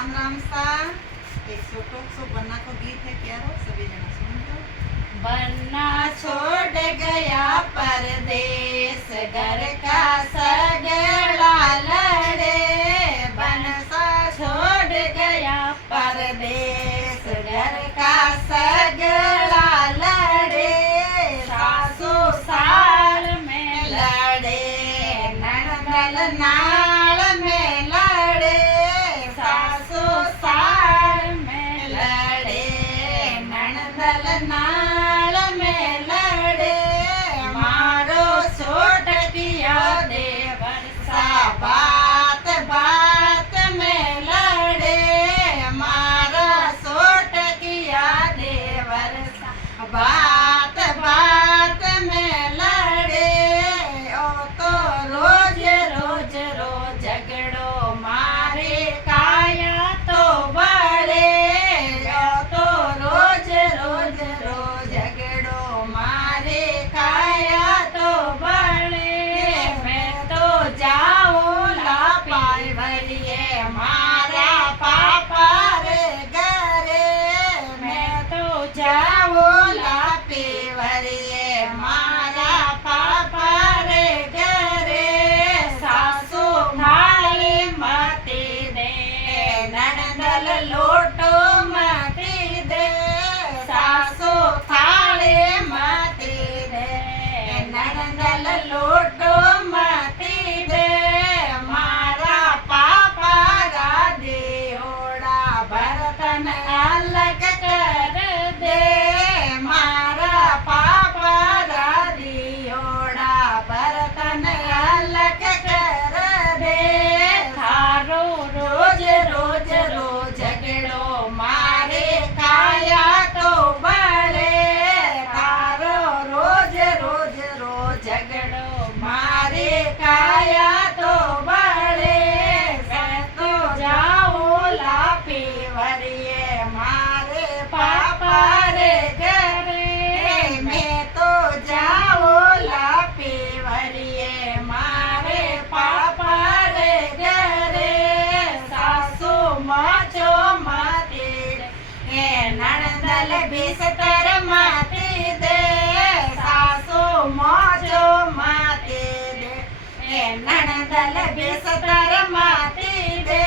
राम सा एक छोटो सो बन्ना को गीत है प्यारो सभी जना सुन लो। बन्ना छोड़ गया परदेस घर का सगड़ा लड़े बनसा छोड़ गया परदेस घर का सगड़ा लड़े सासू साल में लड़े ननदल नाल में लड़े सासू साल में लड़े ननदल नाल में लड़े मारो छोट किया देवर सा बात बात में लड़े मारा छोट किया देवर सा बात बात में लड़े ओ तो रोज रोज रोज झगड़ो मारे काया तो बड़े ओ तो रोज रोज रोज झगड़ो मारे काया तो बड़े मैं तो जाऊं ला पाई भरिए मारा पापा रे घरे मैं तो जाऊं ला पेवरिए मारा पापा रे घरे सासू थाली मती दे ननदल लोटो मती दे सासू थाली मती दे ननदल लोटो मती दे मारा पापा रा देओड़ा बर्तन अलग कर दे मारा पापा रा देओड़ा बर्तन अलग कर दे थारो रोज रोज रोज झगड़ो मारे काया तो बड़े थारो रोज रोज रोज झगड़ो मारे काया तो बड़े मैं तो जाऊं ला पेवरिए मारे पापा रे घरे मैं तो जाऊं ला पेवरिए मारे पापा रे घरे सासू माचो माती दे ननदल बिस्तर माती दे सासू माचो माती दे ननदल बिस्तर माती दे